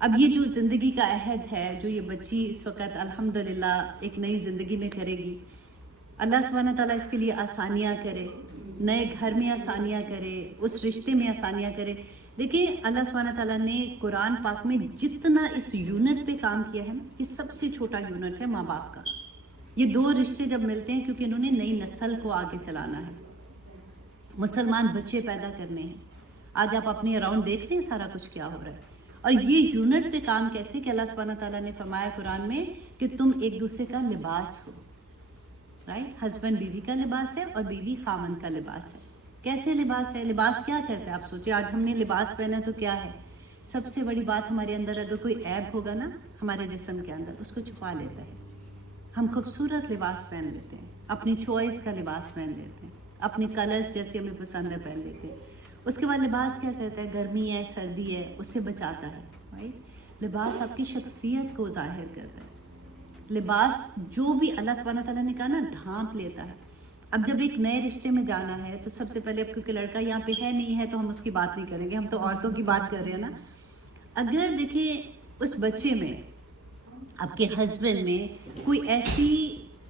اب یہ جو زندگی کا عہد ہے جو یہ بچی اس وقت الحمدللہ ایک نئی زندگی میں کرے گی، اللہ سبحانہ تعالیٰ اس کے لیے آسانیاں کرے، نئے گھر میں آسانیاں کرے، اس رشتے میں آسانیاں کرے. دیکھیں اللہ سبحانہ تعالیٰ نے قرآن پاک میں جتنا اس یونٹ پہ کام کیا ہے نا، یہ سب سے چھوٹا یونٹ ہے ماں باپ کا. یہ دو رشتے جب ملتے ہیں کیونکہ انہوں نے نئی نسل کو آگے چلانا ہے، مسلمان بچے پیدا کرنے ہیں. آج آپ اپنے اراؤنڈ دیکھ لیں سارا کچھ کیا ہو رہا ہے. اور یہ یونٹ پہ کام کیسے کہ اللہ سبحانہ تعالیٰ نے فرمایا قرآن میں کہ تم ایک دوسرے کا لباس ہو. رائٹ، ہسبینڈ بیوی کا لباس ہے اور بیوی خاوند کا لباس ہے. کیسے لباس ہے؟ لباس کیا کرتا ہے؟ آپ سوچیں آج ہم نے لباس پہنا تو کیا ہے؟ سب سے بڑی بات ہمارے اندر اگر کوئی عیب ہوگا نا ہمارے جسم کے اندر، اس کو چھپا لیتا ہے. ہم خوبصورت لباس پہن لیتے ہیں، اپنی چوائس کا لباس پہن لیتے ہیں، اپنے کلرز جیسے ہمیں پسند ہے پہن لیتے ہیں. اس کے بعد لباس کیا کرتا ہے؟ گرمی ہے، سردی ہے، اس سے بچاتا ہے. رائٹ، لباس آپ کی شخصیت کو ظاہر کرتا ہے. لباس جو بھی اللہ سبحانہ تعالیٰ نے کہا نا ڈھانپ لیتا ہے. اب جب ایک نئے رشتے میں جانا ہے تو سب سے پہلے اب کیونکہ لڑکا یہاں پہ ہے نہیں ہے تو ہم اس کی بات نہیں کریں گے، ہم تو عورتوں کی بات کر رہے ہیں نا. اگر دیکھیں اس بچے میں، آپ کے ہسبینڈ میں کوئی ایسی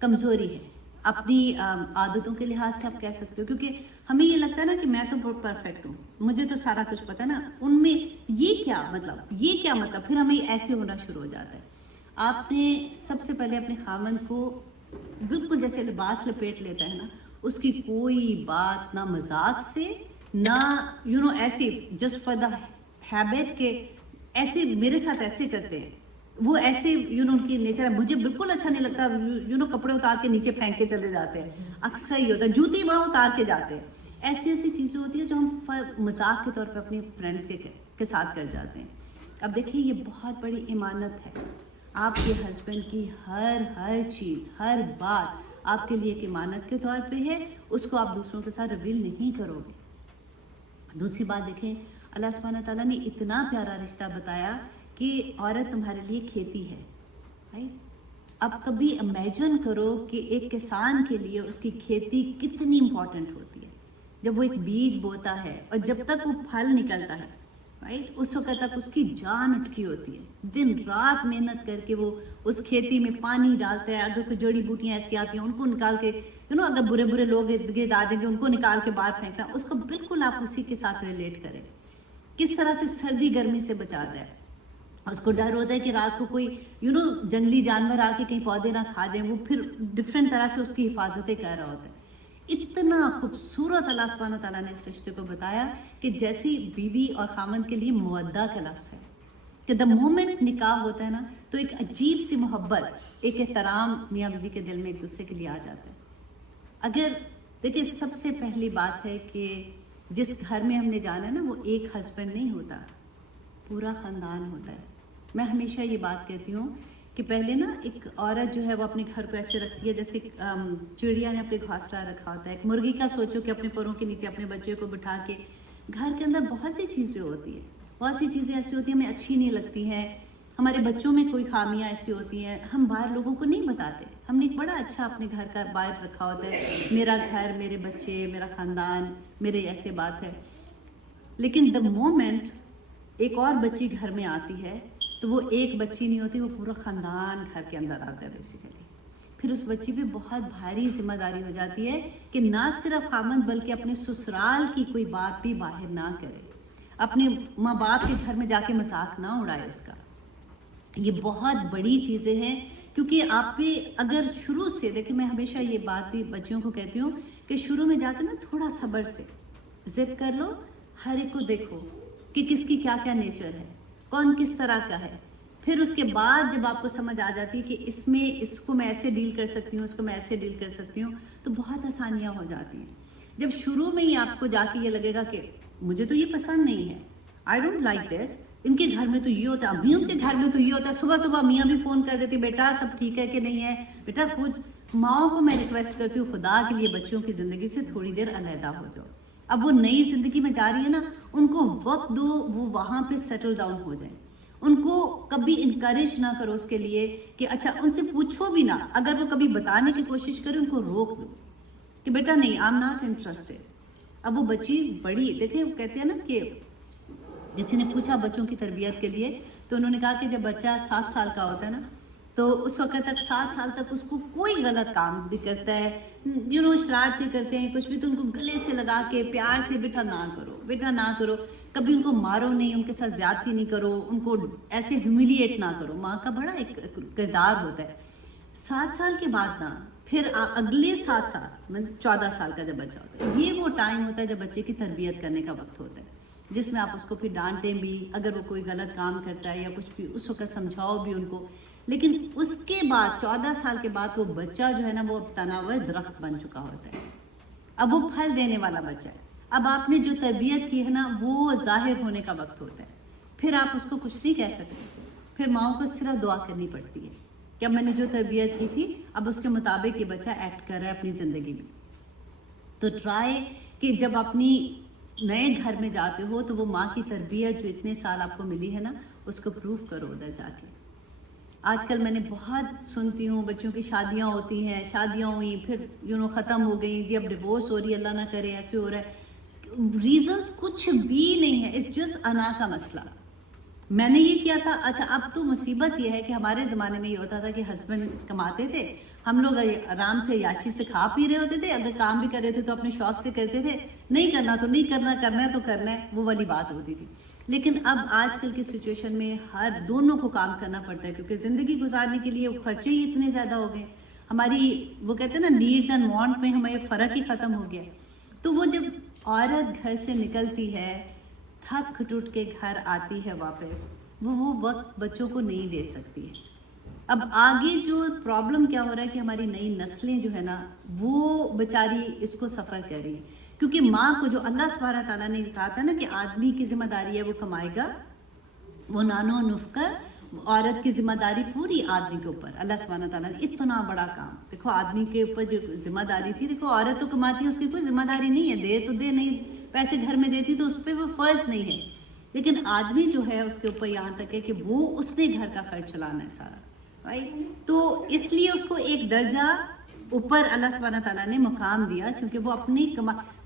کمزوری ہے اپنی عادتوں کے لحاظ سے، آپ کہہ سکتے ہو، کیونکہ ہمیں یہ لگتا ہے نا کہ میں تو بہت پرفیکٹ ہوں، مجھے تو سارا کچھ پتا ہے نا، ان میں یہ کیا مطلب پھر ہمیں ایسے ہونا شروع ہو جاتا ہے. آپ نے سب سے پہلے اپنے خاوند کو بالکل جیسے لباس لپیٹ لیتا ہے نا، اس کی کوئی بات نہ مذاق سے، نہ ایسے جسٹ فار دا ہیبٹ کہ ایسے میرے ساتھ ایسے کرتے ہیں، وہ ایسے ان کی نیچر ہے. مجھے بالکل اچھا نہیں لگتا کپڑے اتار کے نیچے پھینک کے چلے جاتے ہیں، اکثر ہی ہوتا ہے، جوتی وہاں اتار کے جاتے ہیں. ایسی چیزیں ہوتی ہیں جو ہم مذاق کے طور پہ اپنے فرینڈس کے ساتھ کر جاتے ہیں. اب دیکھیں یہ بہت بڑی امانت ہے. آپ کے ہسبینڈ کی ہر چیز، ہر بات آپ کے لیے ایک امانت کے طور پہ ہے، اس کو آپ دوسروں کے ساتھ ریویل نہیں کرو گے. دوسری بات دیکھیں، اللہ سبحانہ تعالیٰ نے اتنا پیارا رشتہ بتایا کہ عورت تمہارے لیے کھیتی ہے. اب کبھی امیجن کرو کہ ایک کسان کے لیے اس کی کھیتی کتنی امپورٹنٹ ہوتی ہے. جب وہ ایک بیج بوتا ہے اور جب تک وہ پھل نکلتا ہے، رائٹ، اس وقت تک اس کی جان اٹکی ہوتی ہے. دن رات محنت کر کے وہ اس کھیتی میں پانی ڈالتا ہے. اگر کوئی جڑی بوٹیاں ایسی آتی ہیں ان کو نکال کے اگر برے لوگ ارد گرد آ جائیں گے ان کو نکال کے باہر پھینکنا. اس کو بالکل آپ اسی کے ساتھ ریلیٹ کریں. کس طرح سے سردی گرمی سے بچاتا ہے. اس کو ڈر ہوتا ہے کہ رات کو کوئی جنگلی جانور آ کے کہیں پودے نہ کھا جائیں، وہ پھر ڈفرینٹ طرح سے اس کی حفاظتیں کر رہا ہوتا ہے. اتنا خوبصورت اللہ سبحانہ تعالیٰ نے اس رشتے کو بتایا کہ جیسی بیوی اور خاوند کے لیے مودہ کا لفظ ہے کہ دا مومنٹ نکاح ہوتا ہے نا تو ایک عجیب سی محبت، ایک احترام میاں بیوی کے دل میں ایک دوسرے کے لیے آ جاتا ہے. اگر دیکھیں سب سے پہلی بات ہے کہ جس گھر میں ہم نے جانا ہے نا وہ ایک ہسبینڈ نہیں ہوتا، پورا خاندان ہوتا ہے. میں ہمیشہ یہ بات کہتی ہوں کہ پہلے نا ایک عورت جو ہے وہ اپنے گھر کو ایسے رکھتی ہے جیسے چڑیا نے اپنے گھونسلہ رکھا ہوتا ہے. ایک مرغی کا سوچو کہ اپنے پروں کے نیچے اپنے بچے کو بٹھا کے، گھر کے اندر بہت سی چیزیں ہوتی ہیں، بہت سی چیزیں ایسی ہوتی ہیں ہمیں اچھی نہیں لگتی ہیں، ہمارے بچوں میں کوئی خامیاں ایسی ہوتی ہیں ہم باہر لوگوں کو نہیں بتاتے. ہم نے ایک بڑا اچھا اپنے گھر کا باہر رکھا ہوتا ہے، میرا گھر، میرے بچے، میرا خاندان، میرے ایسے بات ہے. لیکن دا مومنٹ ایک اور بچی گھر میں آتی ہے تو وہ ایک بچی نہیں ہوتی، وہ پورا خاندان گھر کے اندر آتا ہے بیسیکلی. پھر اس بچی پہ بہت بھاری ذمہ داری ہو جاتی ہے کہ نہ صرف خاوند بلکہ اپنے سسرال کی کوئی بات بھی باہر نہ کرے، اپنے ماں باپ کے گھر میں جا کے مذاق نہ اڑائے اس کا. یہ بہت بڑی چیزیں ہیں کیونکہ آپ پہ اگر شروع سے دیکھیں، میں ہمیشہ یہ بات بھی بچیوں کو کہتی ہوں کہ شروع میں جا کے نا تھوڑا صبر سے ضد کر لو، ہر ایک کو دیکھو کہ کس کی کیا کیا نیچر ہے، کون کس طرح کا ہے. پھر اس کے بعد جب آپ کو سمجھ آ جاتی ہے کہ اس کو میں ایسے ڈیل کر سکتی ہوں، اس کو میں ایسے ڈیل کر سکتی ہوں، تو بہت آسانیاں ہو جاتی ہیں. جب شروع میں ہی آپ کو جا کے یہ لگے گا کہ مجھے تو یہ پسند نہیں ہے، آئی ڈونٹ لائک دس، ان کے گھر میں تو یہ ہوتا ہے، امیوں کے گھر میں تو یہ ہوتا ہے، صبح میاں بھی فون کر دیتی بیٹا سب ٹھیک ہے کہ نہیں ہے. بیٹا کچھ ماؤں کو میں ریکویسٹ کرتی ہوں خدا کے لیے بچوں کی زندگی سے تھوڑی دیر علیحدہ ہو جاؤ. اب وہ نئی زندگی میں جا رہی ہے نا، ان کو وقت دو، وہ وہاں پہ سیٹل ڈاؤن ہو جائیں. ان کو کبھی انکریج نہ کرو اس کے لیے کہ اچھا، ان سے پوچھو بھی نہ، اگر وہ کبھی بتانے کی کوشش کرے ان کو روک دو کہ بیٹا نہیں، آئی ایم ناٹ انٹرسٹڈ. اب وہ بچی بڑی، دیکھیں وہ کہتے ہیں نا کہ کسی نے پوچھا بچوں کی تربیت کے لیے تو انہوں نے کہا کہ جب بچہ 7 سال کا ہوتا ہے نا تو اس وقت تک 7 سال تک اس کو کوئی غلط کام بھی کرتا ہے شرارتیں کرتے ہیں کچھ بھی تو ان کو گلے سے لگا کے پیار سے بیٹا نہ کرو کبھی ان کو مارو نہیں, ان کے ساتھ زیادتی نہیں کرو, ان کو ایسے ہیوملیٹ نہ کرو. ماں کا بڑا ایک کردار ہوتا ہے. 7 سال کے بعد نا پھر اگلے 7 سال 14 سال کا جب بچہ ہوتا ہے یہ وہ ٹائم ہوتا ہے جب بچے کی تربیت کرنے کا وقت ہوتا ہے جس میں آپ اس کو پھر ڈانٹیں بھی اگر وہ کوئی غلط کام کرتا ہے یا کچھ بھی اس وقت سمجھاؤ بھی ان کو. لیکن اس کے بعد 14 سال کے بعد وہ بچہ جو ہے نا وہ تناور درخت بن چکا ہوتا ہے. اب وہ پھل دینے والا بچہ ہے. اب آپ نے جو تربیت کی ہے نا وہ ظاہر ہونے کا وقت ہوتا ہے. پھر آپ اس کو کچھ نہیں کہہ سکتے. پھر ماؤں کو صرف دعا کرنی پڑتی ہے کہ اب میں نے جو تربیت کی تھی اب اس کے مطابق یہ بچہ ایکٹ کر رہا ہے اپنی زندگی میں. تو ٹرائی کہ جب اپنی نئے گھر میں جاتے ہو تو وہ ماں کی تربیت جو اتنے سال آپ کو ملی ہے نا اس کو پروف کرو ادھر جا کے. آج کل میں نے بہت سنتی ہوں بچوں کی شادیاں ہوتی ہیں, شادیاں ہوئی پھر ختم ہو گئی جی, اب ڈیورس ہو رہی ہے, اللہ نہ کرے ایسے ہو رہا ہے. ریزنز کچھ بھی نہیں ہے, اٹس جسٹ انا کا مسئلہ. میں نے یہ کیا تھا. اچھا اب تو مصیبت یہ ہے کہ ہمارے زمانے میں یہ ہوتا تھا کہ ہسبینڈ کماتے تھے, ہم لوگ آرام سے یاشی سے کھا پی رہے ہوتے تھے, اگر کام بھی کر رہے تھے تو اپنے شوق سے کرتے تھے, نہیں کرنا تو نہیں کرنا, کرنا ہے تو کرنا ہے, وہ والی بات ہوتی تھی. لیکن اب آج کل کی سچویشن میں ہر دونوں کو کام کرنا پڑتا ہے کیونکہ زندگی گزارنے کے لیے خرچے ہی اتنے زیادہ ہو گئے. ہماری وہ کہتے ہیں نا نیڈز اینڈ وانٹ میں ہمیں فرق ہی ختم ہو گیا. تو وہ جب عورت گھر سے نکلتی ہے تھک ٹوٹ کے گھر آتی ہے واپس, وہ وقت بچوں کو نہیں دے سکتی ہے. اب آگے جو پرابلم کیا ہو رہا ہے کہ ہماری نئی نسلیں جو ہے نا وہ بیچاری اس کو سفر کر رہی ہے کیونکہ ماں کو جو اللہ سبحانہ تعالیٰ نے کہا تھا نا کہ آدمی کی ذمہ داری ہے وہ کمائے گا, وہ نانو نفقہ, عورت کی ذمہ داری پوری آدمی کے اوپر. اللہ سبحانہ تعالیٰ نے اتنا بڑا کام, دیکھو آدمی کے اوپر جو ذمہ داری تھی, دیکھو عورت تو کماتی ہے اس کی کوئی ذمہ داری نہیں ہے, دے تو دے, نہیں پیسے گھر میں دیتی تو اس پہ وہ فرض نہیں ہے. لیکن آدمی جو ہے اس کے اوپر یہاں تک ہے کہ وہ اس نے گھر کا خرچ چلانا ہے سارا, رائٹ. تو اس لیے اس کو ایک درجہ اوپر اللہ سبحانہ تعالیٰ نے مقام دیا کیونکہ وہ اپنی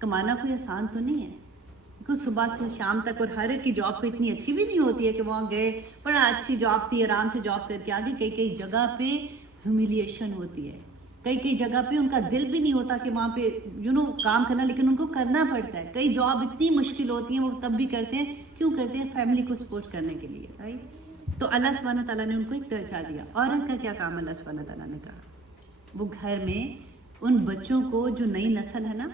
کمانا کوئی آسان تو نہیں ہے. صبح سے شام تک, اور ہر ایک کی جاب کو اتنی اچھی بھی نہیں ہوتی ہے کہ وہاں گئے بڑا اچھی جاب تھی آرام سے جاب کر کے آگے. کئی جگہ پہ ہیوملیشن ہوتی ہے, کئی جگہ پہ ان کا دل بھی نہیں ہوتا کہ وہاں پہ کام کرنا, لیکن ان کو کرنا پڑتا ہے. کئی جاب اتنی مشکل ہوتی ہیں وہ تب بھی کرتے ہیں, کیوں کرتے ہیں؟ فیملی کو سپورٹ کرنے کے لیے, رائٹ. تو اللہ سبحانہ تعالیٰ نے ان کو ایک درجہ دیا. عورت کا کیا کام اللہ سبحانہ تعالیٰ نے کہا, وہ گھر میں ان بچوں کو جو نئی نسل ہے نا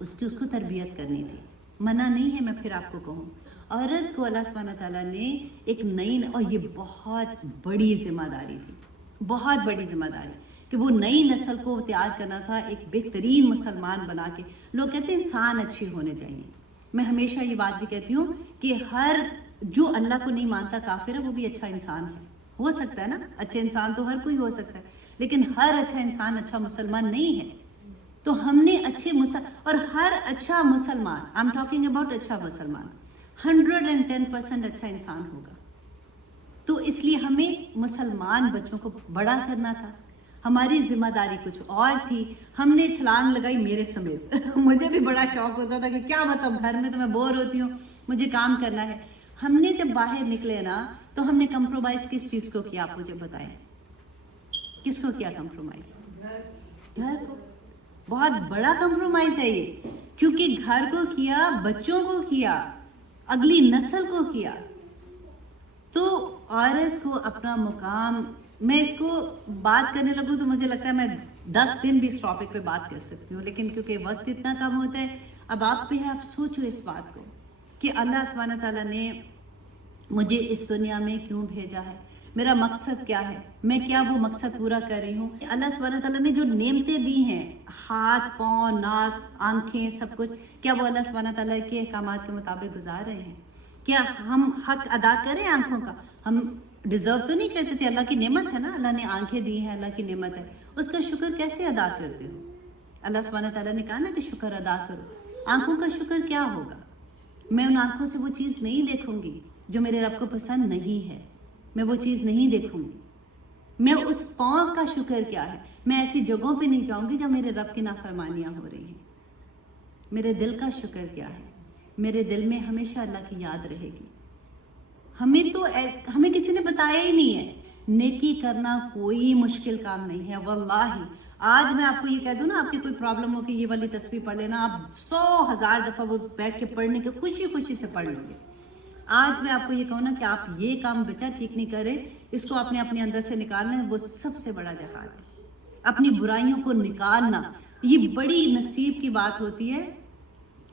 اس کو تربیت کرنی تھی. منع نہیں ہے, میں پھر آپ کو کہوں, عورت کو اللہ سبحانہ تعالیٰ نے ایک نئی, اور یہ بہت بڑی ذمہ داری تھی, بہت بڑی ذمہ داری کہ وہ نئی نسل کو تیار کرنا تھا ایک بہترین مسلمان بنا کے. لوگ کہتے ہیں انسان اچھے ہونے چاہیے. میں ہمیشہ یہ بات بھی کہتی ہوں کہ ہر جو اللہ کو نہیں مانتا کافر ہے وہ بھی اچھا انسان ہے. ہو سکتا ہے نا, اچھے انسان تو ہر کوئی ہو سکتا ہے, لیکن ہر اچھا انسان اچھا مسلمان نہیں ہے. تو ہم نے اچھے اور ہر اچھا مسلمان, آئی ایم ٹاکنگ اباؤٹ اچھا مسلمان, 110% اچھا انسان ہوگا. تو اس لیے ہمیں مسلمان بچوں کو بڑا کرنا تھا. ہماری ذمہ داری کچھ اور تھی, ہم نے چھلانگ لگائی میرے سمیت. مجھے بھی بڑا شوق ہوتا تھا کہ کیا مطلب گھر میں تو میں بور ہوتی ہوں, مجھے کام کرنا ہے. ہم نے جب باہر نکلے نا تو ہم نے کمپرومائز کس چیز کو کیا, آپ مجھے بتائیں کس کو کیا کمپرومائز؟ گھر. بہت بڑا کمپرومائز ہے یہ, کیونکہ گھر کو کیا, بچوں کو کیا, اگلی نسل کو کیا. تو عورت کو اپنا مقام, میں اس کو بات کرنے لگوں تو مجھے لگتا ہے میں 10 دن بھی اس ٹاپک پہ بات کر سکتی ہوں, لیکن کیونکہ وقت اتنا کم ہوتا ہے. اب آپ پہ ہے, آپ سوچو اس بات کو کہ اللہ سبحانہ تعالیٰ نے مجھے اس دنیا میں کیوں بھیجا ہے, میرا مقصد کیا ہے, میں کیا وہ مقصد پورا کر رہی ہوں. اللہ سبحانہ تعالیٰ نے جو نعمتیں دی ہیں, ہاتھ, پاؤں, ناک, آنکھیں, سب کچھ, کیا وہ اللہ سبحانہ تعالیٰ کے احکامات کے مطابق گزار رہے ہیں؟ کیا ہم حق ادا کریں آنکھوں کا؟ ہم ڈیزرو تو نہیں کرتے تھے, اللہ کی نعمت ہے نا, اللہ نے آنکھیں دی ہیں, اللہ کی نعمت ہے, اس کا شکر کیسے ادا کرتے ہو؟ اللہ سبحانہ تعالیٰ نے کہا نا کہ شکر ادا کرو. آنکھوں کا شکر کیا ہوگا؟ میں ان آنکھوں سے وہ چیز نہیں دیکھوں گی جو میرے رب کو پسند نہیں ہے, میں وہ چیز نہیں دیکھوں گی. میں اس پاؤں کا شکر کیا ہے, میں ایسی جگہوں پہ نہیں جاؤں گی جہاں میرے رب کی نافرمانیاں ہو رہی ہیں. میرے دل کا شکر کیا ہے, میرے دل میں ہمیشہ اللہ کی یاد رہے گی. ہمیں کسی نے بتایا ہی نہیں ہے نیکی کرنا کوئی مشکل کام نہیں ہے. واللہ آج میں آپ کو یہ کہہ دوں نا, آپ کی کوئی پرابلم ہو کہ یہ والی تصویر پڑھ لینا, آپ 100,000 دفعہ وہ بیٹھ کے پڑھنے کے خوشی سے پڑھ لو گے. آج میں آپ کو یہ کہوں نا کہ آپ یہ کام بچہ ٹھیک نہیں کرے, اس کو آپ نے اپنے اندر سے نکالنا ہے, وہ سب سے بڑا جہاد ہے. اپنی برائیوں کو نکالنا یہ بڑی نصیب کی بات ہوتی ہے.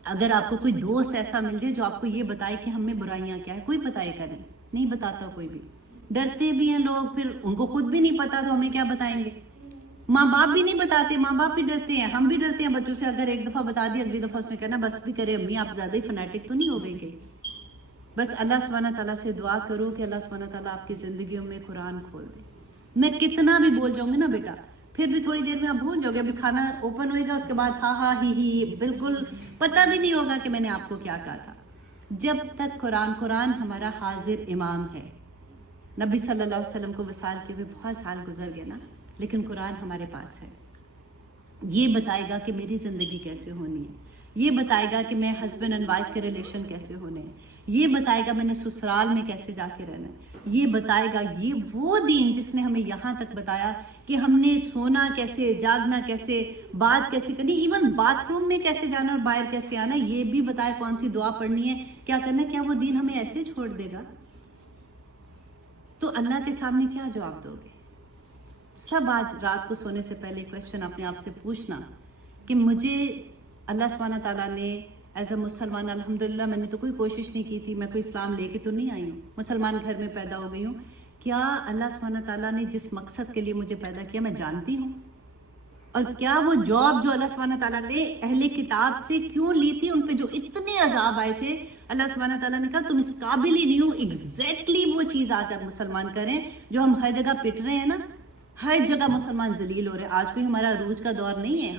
اگر آپ کو کوئی دوست ایسا مل جائے جو آپ کو یہ بتائے کہ ہم میں برائیاں کیا ہے, کوئی بتائے کریں, نہیں بتاتا کوئی بھی. ڈرتے بھی ہیں لوگ, پھر ان کو خود بھی نہیں پتا تو ہمیں کیا بتائیں گے. ماں باپ بھی نہیں بتاتے, ماں باپ بھی ڈرتے ہیں, ہم بھی ڈرتے ہیں بچوں سے. اگر ایک دفعہ بتا دی اگلی دفعہ اس میں کہنا بس بھی کرے امی آپ زیادہ ہی فنیٹک تو نہیں ہو گئی کہ. بس اللہ سبحانہ تعالیٰ سے دعا کرو کہ اللہ سبحانہ تعالیٰ آپ کی زندگیوں میں قرآن کھول دے. میں کتنا بھی بول جاؤں گی نا بیٹا, پھر بھی تھوڑی دیر میں آپ بھول جاؤ گے. ابھی کھانا اوپن ہوئے گا, اس کے بعد ہاں ہی بالکل پتہ بھی نہیں ہوگا کہ میں نے آپ کو کیا کہا تھا. جب تک قرآن ہمارا حاضر امام ہے. نبی صلی اللہ علیہ وسلم کو وصال کے ہوئے بہت سال گزر گئے نا, لیکن قرآن ہمارے پاس ہے. یہ بتائے گا کہ میری زندگی کیسے ہونی ہے, یہ بتائے گا کہ میں ہسبینڈ اینڈ وائف کے ریلیشن کیسے ہونے ہیں, یہ بتائے گا میں نے سسرال میں کیسے جا کے رہنا ہے, یہ بتائے گا. یہ وہ دین جس نے ہمیں یہاں تک بتایا کہ ہم نے سونا کیسے, جاگنا کیسے, بات کیسے کرنی, ایون باتھ روم میں کیسے جانا اور باہر کیسے آنا, یہ بھی بتایا. کون سی دعا پڑھنی ہے, کیا کرنا ہے. کیا وہ دین ہمیں ایسے چھوڑ دے گا؟ تو اللہ کے سامنے کیا جواب دو گے؟ سب آج رات کو سونے سے پہلے کویسچن اپنے آپ سے پوچھنا کہ مجھے اللہ سبحانہ تعالیٰ نے ایز اے مسلمان, الحمدللہ میں نے تو کوئی کوشش نہیں کی تھی, میں کوئی اسلام لے کے تو نہیں آئی ہوں, مسلمان گھر میں پیدا ہو گئی ہوں. کیا اللہ سبحانہ تعالیٰ نے جس مقصد کے لیے مجھے پیدا کیا میں جانتی ہوں؟ اور کیا وہ جاب جو اللہ سبحانہ تعالیٰ نے اہل کتاب سے کیوں لی تھی, ان پہ جو اتنے عذاب آئے تھے, اللہ سبحانہ تعالیٰ نے کہا تم اس قابل ہی نہیں ہو. ایگزیکٹلی وہ چیز آج آپ مسلمان کریں جو ہم ہر جگہ پٹ رہے ہیں نا, ہر جگہ مسلمان ذلیل ہو رہے ہیں. آج کوئی ہمارا عروج کا دور نہیں ہے. ہم